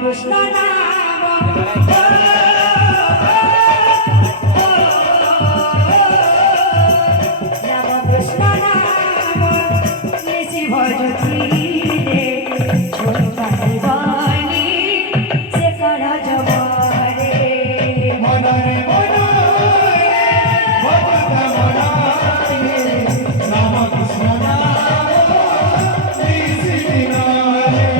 कृष्ण नाम राम कृष्ण नाम निसी भजती रे छोटा दीवानी से करा जवारे मन रे मन भगत मनाए राम कृष्ण नाम निसी दिनारे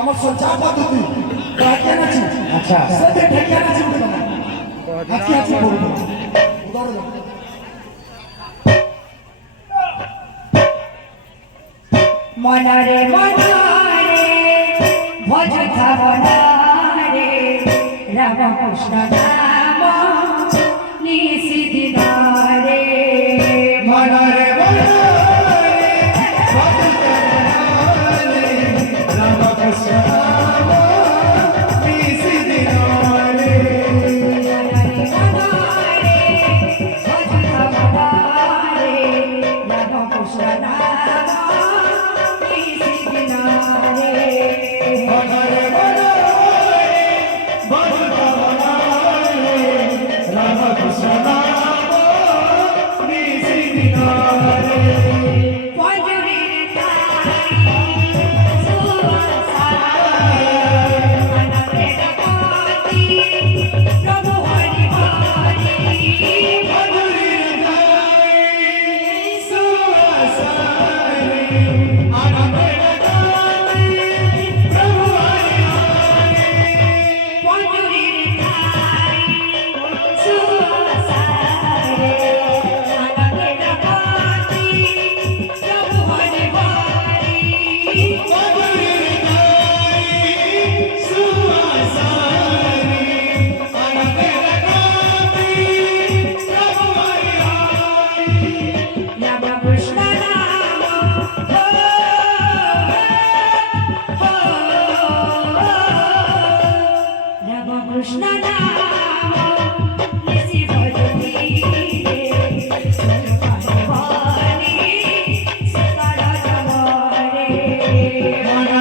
আমার সঞ্চা পদ্ধতি ঠেকানাছি আচ্ছা সেটা ঠেকানাছি বলে না আজকে আজকে বলবো উদাহরণ মনরে মনরে ভজতা মনরে রাম কৃষ্ণ নাম নিশিদিনারে मन रे मन भगत मनाए राम कृष्ण नाम निसी दिनारे মনরে মনরে ভজতা মনরে রাম কৃষ্ণ নাম নিশিদিনারে मन रे मन भगत मनाए राम कृष्ण नाम निसी दिनारे পঞ্জুরির তাই সুবসায় মনরে ডাকতি প্রভু হরি হরি मधुरीर गाई सुवासारे आनंद गाती प्रभु हरि हरि পঞ্জুরির তাই সুবসায় মনরে ডাকতি প্রভু হরি হরি मधुरीर गाई सुवासारे आनंद गाती प्रभु हरि हरि রাম কৃষ্ণ নাম রাম কৃষ্ণ নাম নিশি ভজতি ভগবানি সকাল জবরে मन